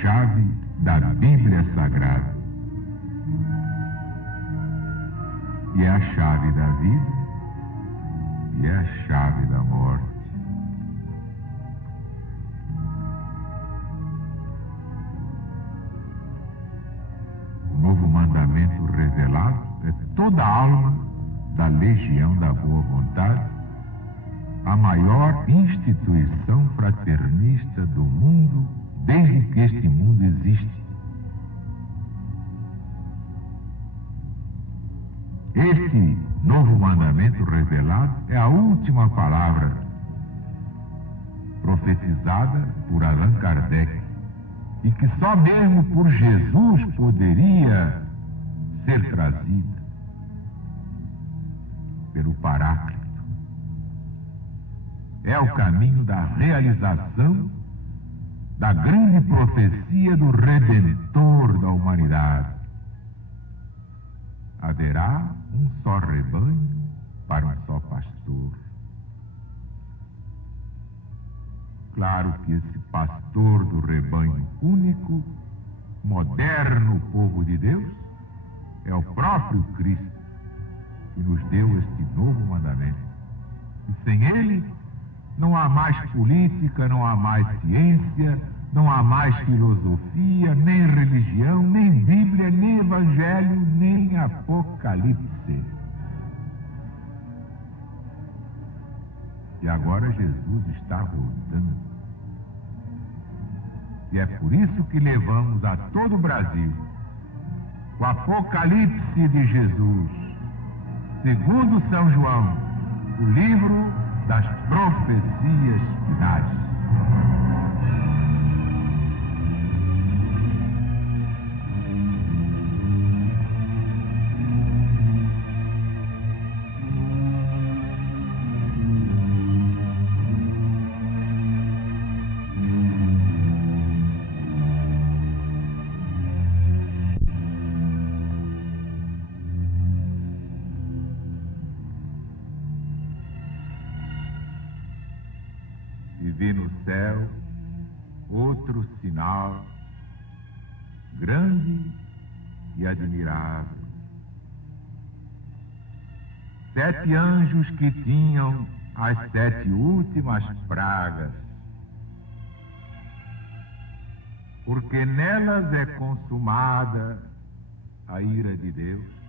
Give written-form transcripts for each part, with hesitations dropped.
chave da Bíblia Sagrada. E é a chave da vida e é a chave da morte. O novo mandamento revelado é toda a alma da legião da boa vontade, a maior instituição fraternista do mundo desde que este mundo existe. Este novo mandamento revelado é a última palavra profetizada por Allan Kardec e que só mesmo por Jesus poderia ser trazida pelo Paráclito. É o caminho da realização da grande profecia do Redentor da humanidade. Haverá um só rebanho para um só pastor. Claro que esse pastor do rebanho único, moderno povo de Deus, é o próprio Cristo que nos deu este novo mandamento. E sem ele, não há mais política, não há mais ciência, não há mais filosofia, nem religião, nem Bíblia, nem Evangelho, nem Apocalipse. E agora Jesus está voltando. E é por isso que levamos a todo o Brasil o Apocalipse de Jesus, segundo São João, o livro das profecias finais. E vi no céu outro sinal grande e admirável. 7 anjos que tinham as 7 últimas pragas, porque nelas é consumada a ira de Deus.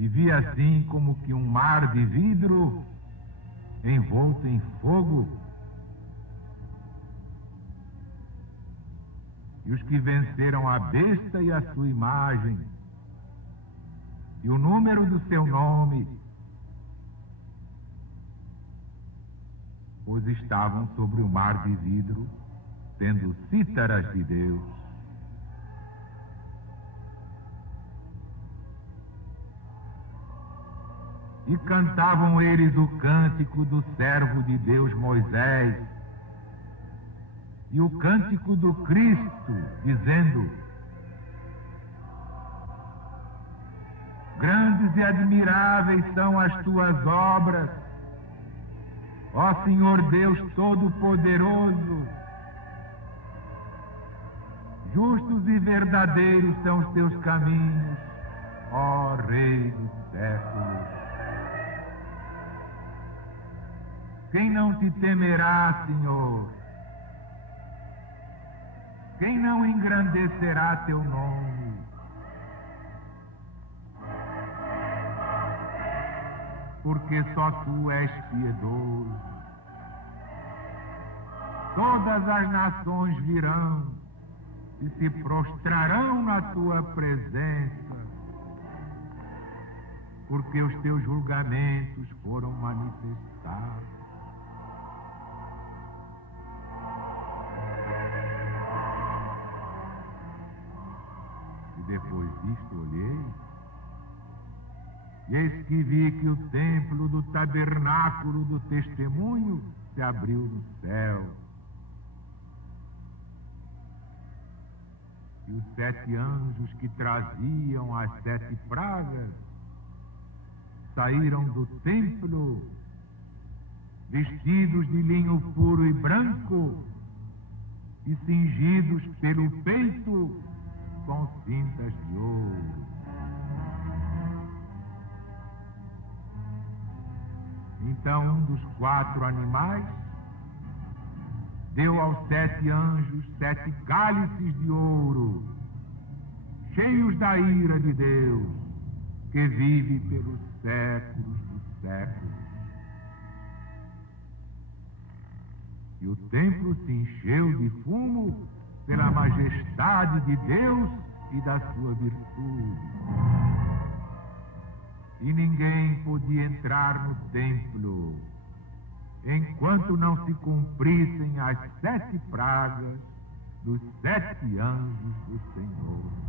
E vi assim como que um mar de vidro envolto em fogo. E os que venceram a besta e a sua imagem, e o número do seu nome, os estavam sobre o mar de vidro, tendo cítaras de Deus. E cantavam eles o cântico do servo de Deus Moisés e o cântico do Cristo, dizendo: grandes e admiráveis são as tuas obras, ó Senhor Deus Todo-Poderoso. Justos e verdadeiros são os teus caminhos, ó Rei dos séculos. Quem não te temerá, Senhor? Quem não engrandecerá teu nome? Porque só tu és piedoso. Todas as nações virão e se prostrarão na tua presença, porque os teus julgamentos foram manifestados. Depois disto olhei, e eis que vi que o templo do tabernáculo do testemunho se abriu no céu. E os 7 anjos que traziam as 7 pragas saíram do templo vestidos de linho puro e branco e cingidos pelo peito com cintas de ouro. Então um dos 4 animais deu aos 7 anjos 7 cálices de ouro, cheios da ira de Deus, que vive pelos séculos dos séculos. E o templo se encheu de fumo pela majestade de Deus e da sua virtude. E ninguém podia entrar no templo enquanto não se cumprissem as 7 pragas dos 7 anjos do Senhor.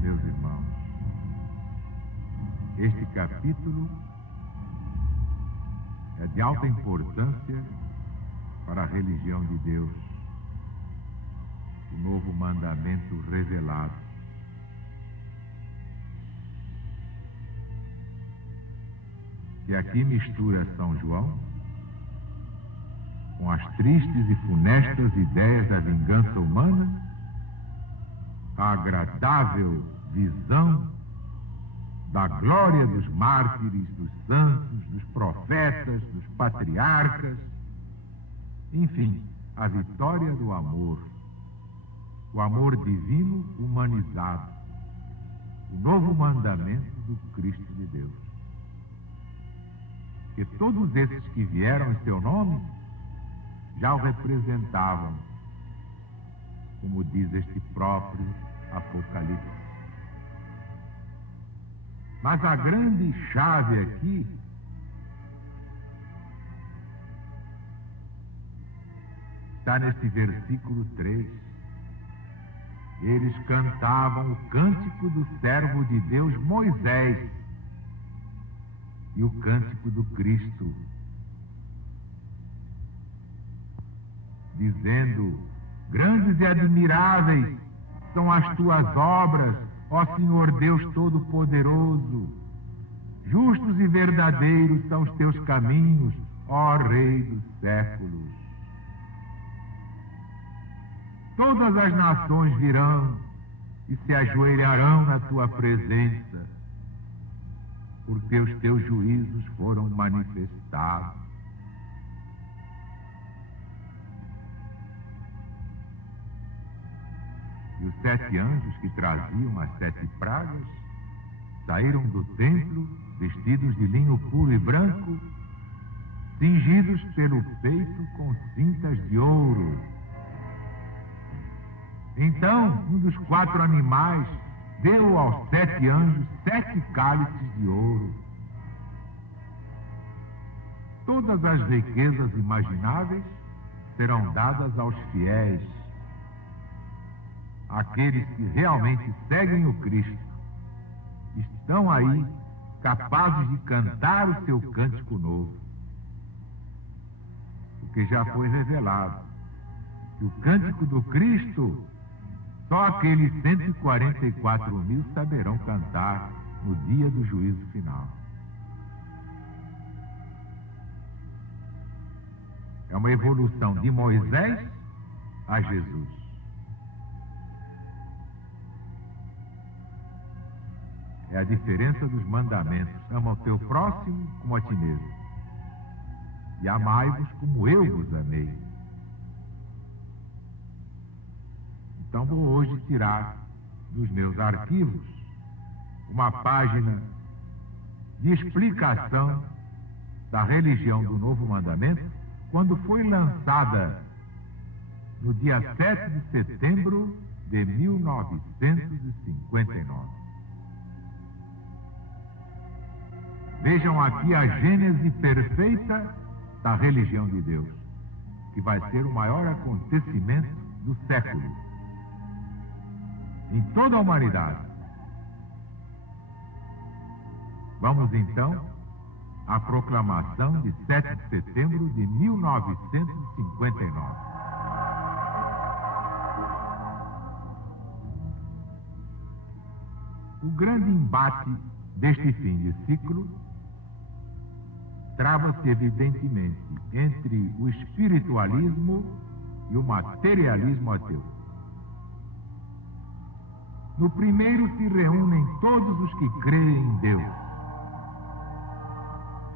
Meus irmãos, este capítulo é de alta importância para a religião de Deus, o novo mandamento revelado. Que aqui mistura São João com as tristes e funestas ideias da vingança humana, a agradável visão da glória dos mártires, dos santos, dos profetas, dos patriarcas, enfim, a vitória do amor, o amor divino humanizado, o novo mandamento do Cristo de Deus. Que todos esses que vieram em seu nome já o representavam, como diz este próprio Apocalipse. Mas a grande chave aqui está nesse versículo 3. Eles cantavam o cântico do servo de Deus Moisés e o cântico do Cristo, dizendo: grandes e admiráveis são as tuas obras, ó Senhor Deus Todo-Poderoso. Justos e verdadeiros são os teus caminhos, ó Rei dos séculos. Todas as nações virão e se ajoelharão na tua presença, porque os teus juízos foram manifestados. E os 7 anjos que traziam as 7 pragas saíram do templo vestidos de linho puro e branco, cingidos pelo peito com cintas de ouro. Então, um dos 4 animais deu aos 7 anjos 7 cálices de ouro. Todas as riquezas imagináveis serão dadas aos fiéis, aqueles que realmente seguem o Cristo, estão aí capazes de cantar o seu cântico novo. Porque já foi revelado que o cântico do Cristo só aqueles 144 mil saberão cantar no dia do juízo final. É uma evolução de Moisés a Jesus. É a diferença dos mandamentos. Ama o teu próximo como a ti mesmo. E amai-vos como eu vos amei. Então vou hoje tirar dos meus arquivos uma página de explicação da religião do Novo Mandamento quando foi lançada no dia 7 de setembro de 1959. Vejam aqui a gênese perfeita da religião de Deus, que vai ser o maior acontecimento do século em toda a humanidade. Vamos então à proclamação de 7 de setembro de 1959. O grande embate deste fim de ciclo trava-se evidentemente entre o espiritualismo e o materialismo ateu. No primeiro se reúnem todos os que creem em Deus,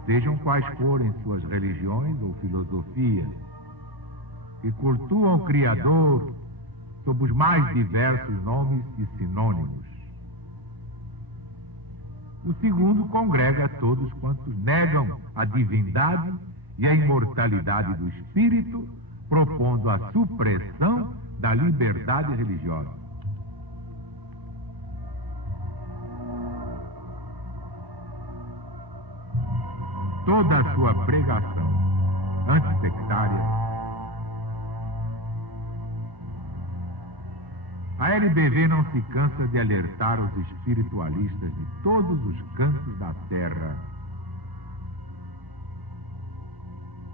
sejam quais forem suas religiões ou filosofias, que cultuam o Criador sob os mais diversos nomes e sinônimos. O segundo congrega todos quantos negam a divindade e a imortalidade do espírito, propondo a supressão da liberdade religiosa. Toda a sua pregação antissectária, a LBV não se cansa de alertar os espiritualistas de todos os cantos da terra.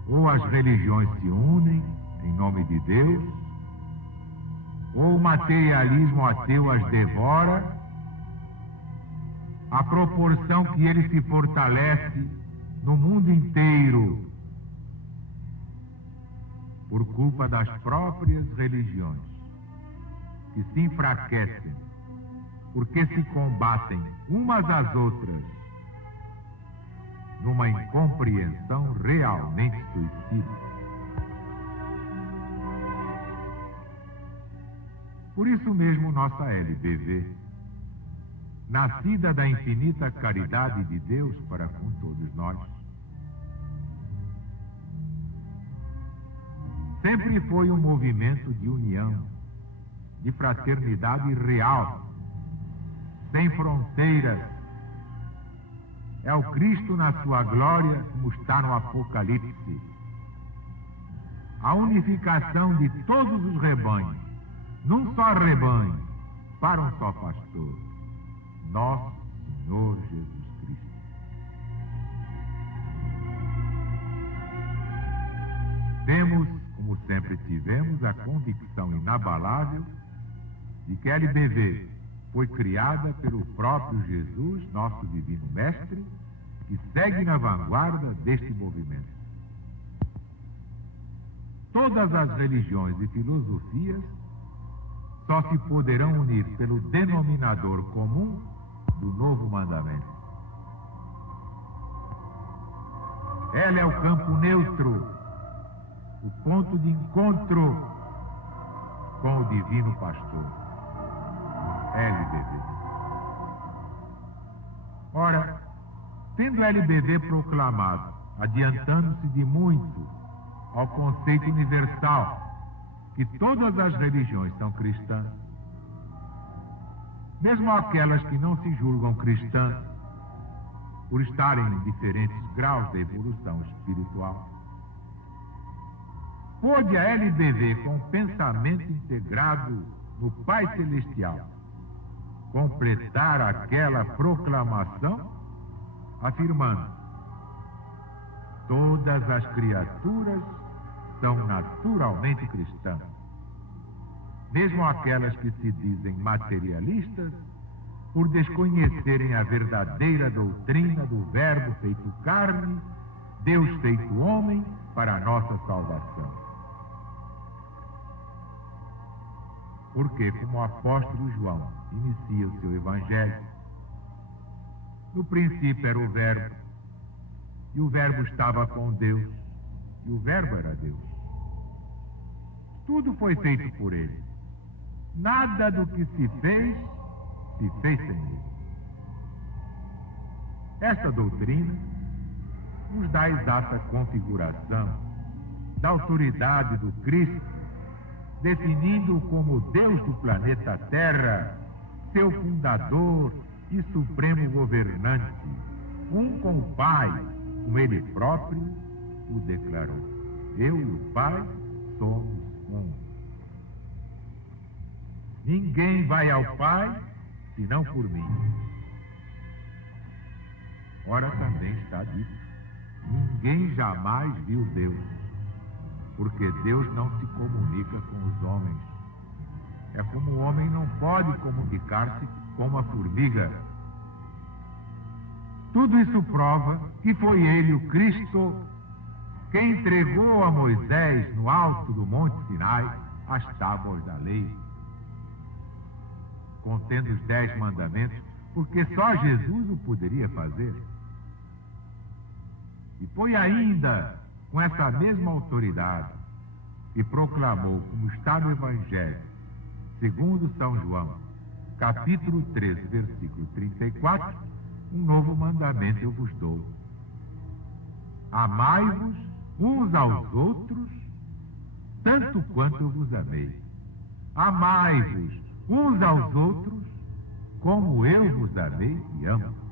Ou as religiões se unem em nome de Deus, ou o materialismo ateu as devora, à proporção que ele se fortalece no mundo inteiro, por culpa das próprias religiões, que se enfraquecem, porque se combatem umas às outras, numa incompreensão realmente suicida. Por isso mesmo nossa LBV, nascida da infinita caridade de Deus para com todos nós, sempre foi um movimento de união, de fraternidade real, sem fronteiras. É o Cristo na sua glória, como está no Apocalipse. A unificação de todos os rebanhos, num só rebanho, para um só pastor, nosso Senhor Jesus Cristo. Temos, como sempre tivemos, a convicção inabalável de que a LBV foi criada pelo próprio Jesus, nosso divino mestre, que segue na vanguarda deste movimento. Todas as religiões e filosofias só se poderão unir pelo denominador comum do novo mandamento. Ela é o campo neutro, o ponto de encontro com o divino pastor. LBV. Ora, tendo a LBV proclamado, adiantando-se de muito ao conceito universal que todas as religiões são cristãs, mesmo aquelas que não se julgam cristãs, por estarem em diferentes graus de evolução espiritual, pôde a LBV, com pensamento integrado no Pai Celestial, completar aquela proclamação, afirmando: todas as criaturas são naturalmente cristãs, mesmo aquelas que se dizem materialistas, por desconhecerem a verdadeira doutrina do Verbo feito carne, Deus feito homem, para a nossa salvação. Porque, como o apóstolo João inicia o seu evangelho, no princípio era o Verbo, e o Verbo estava com Deus, e o Verbo era Deus. Tudo foi feito por ele. Nada do que se fez sem ele. Esta doutrina nos dá a exata configuração da autoridade do Cristo, definindo-o como Deus do planeta Terra, seu fundador e supremo governante, um com o Pai, como ele próprio o declarou. Eu e o Pai somos um. Ninguém vai ao Pai senão por mim. Ora, também está dito: ninguém jamais viu Deus, porque Deus não se comunica com os homens. É como o homem não pode comunicar-se com uma formiga. Tudo isso prova que foi ele, o Cristo, que entregou a Moisés no alto do Monte Sinai as tábuas da lei, contendo os 10 mandamentos, porque só Jesus o poderia fazer. E foi ainda com essa mesma autoridade que proclamou, como está no Evangelho, segundo São João, capítulo 13, versículo 34, um novo mandamento eu vos dou: amai-vos uns aos outros, tanto quanto eu vos amei. Amai-vos uns aos outros, como eu vos amei e amo.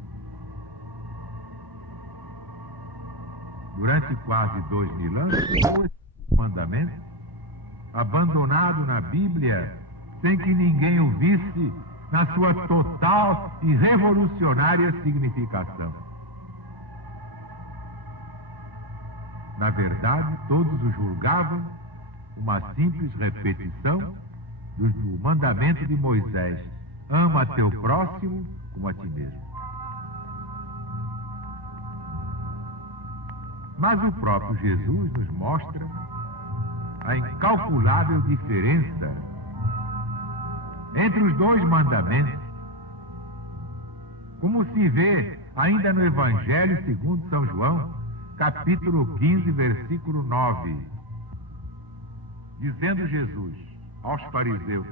Durante quase 2000 anos, esse mandamento, abandonado na Bíblia, sem que ninguém o visse na sua total e revolucionária significação. Na verdade, todos o julgavam uma simples repetição do mandamento de Moisés: ama teu próximo como a ti mesmo. Mas o próprio Jesus nos mostra a incalculável diferença entre os 2 mandamentos, como se vê ainda no Evangelho segundo São João, capítulo 15, versículo 9, dizendo Jesus aos fariseus: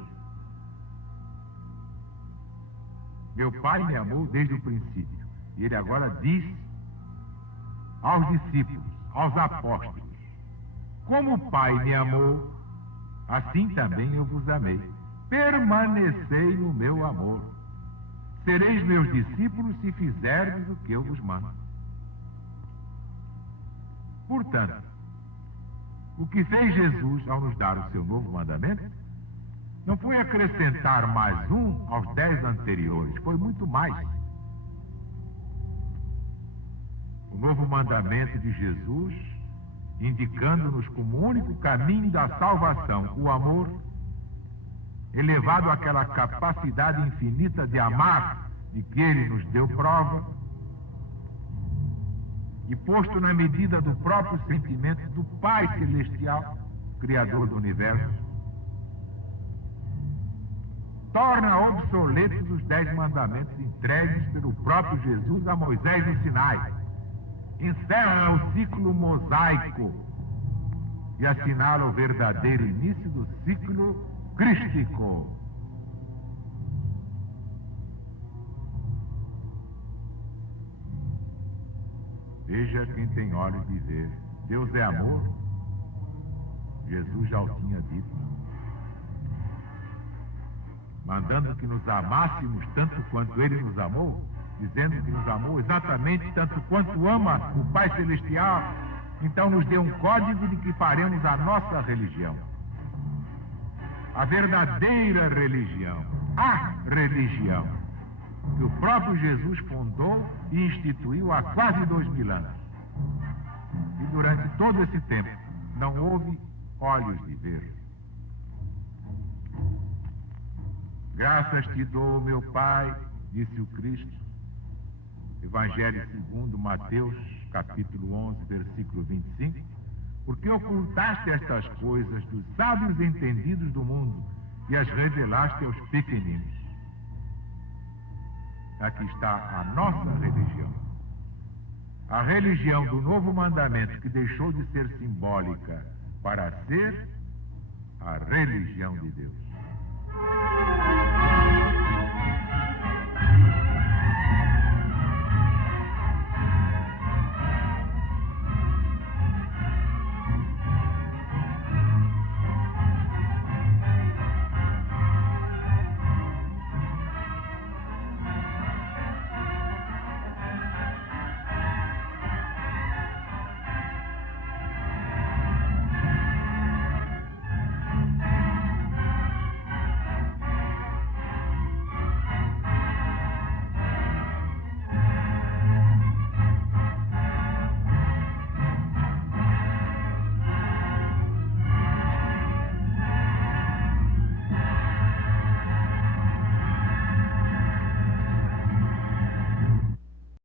meu Pai me amou desde o princípio. E ele agora diz aos discípulos, aos apóstolos: como o Pai me amou, assim também eu vos amei. Permanecei no meu amor. Sereis meus discípulos se fizerdes o que eu vos mando. Portanto, o que fez Jesus ao nos dar o seu novo mandamento não foi acrescentar mais um aos 10 anteriores, foi muito mais. O novo mandamento de Jesus, indicando-nos como único caminho da salvação o amor, elevado àquela capacidade infinita de amar de que ele nos deu prova, e posto na medida do próprio sentimento do Pai Celestial, Criador do Universo, torna obsoletos os 10 mandamentos entregues pelo próprio Jesus a Moisés no Sinai, encerra o ciclo mosaico e assinala o verdadeiro início do ciclo crístico. Veja quem tem olhos de ver. Deus é amor. Jesus já o tinha dito, mandando que nos amássemos tanto quanto ele nos amou, dizendo que nos amou exatamente tanto quanto ama o Pai Celestial. Então nos deu um código de que faremos a nossa religião, a verdadeira religião, a religião que o próprio Jesus fundou e instituiu há quase 2000 anos. E durante todo esse tempo não houve olhos de ver. Graças te dou, meu Pai, disse o Cristo. Evangelho segundo Mateus, capítulo 11, versículo 25. Porque ocultaste estas coisas dos sábios entendidos do mundo e as revelaste aos pequeninos. Aqui está a nossa religião. A religião do novo mandamento, que deixou de ser simbólica para ser a religião de Deus.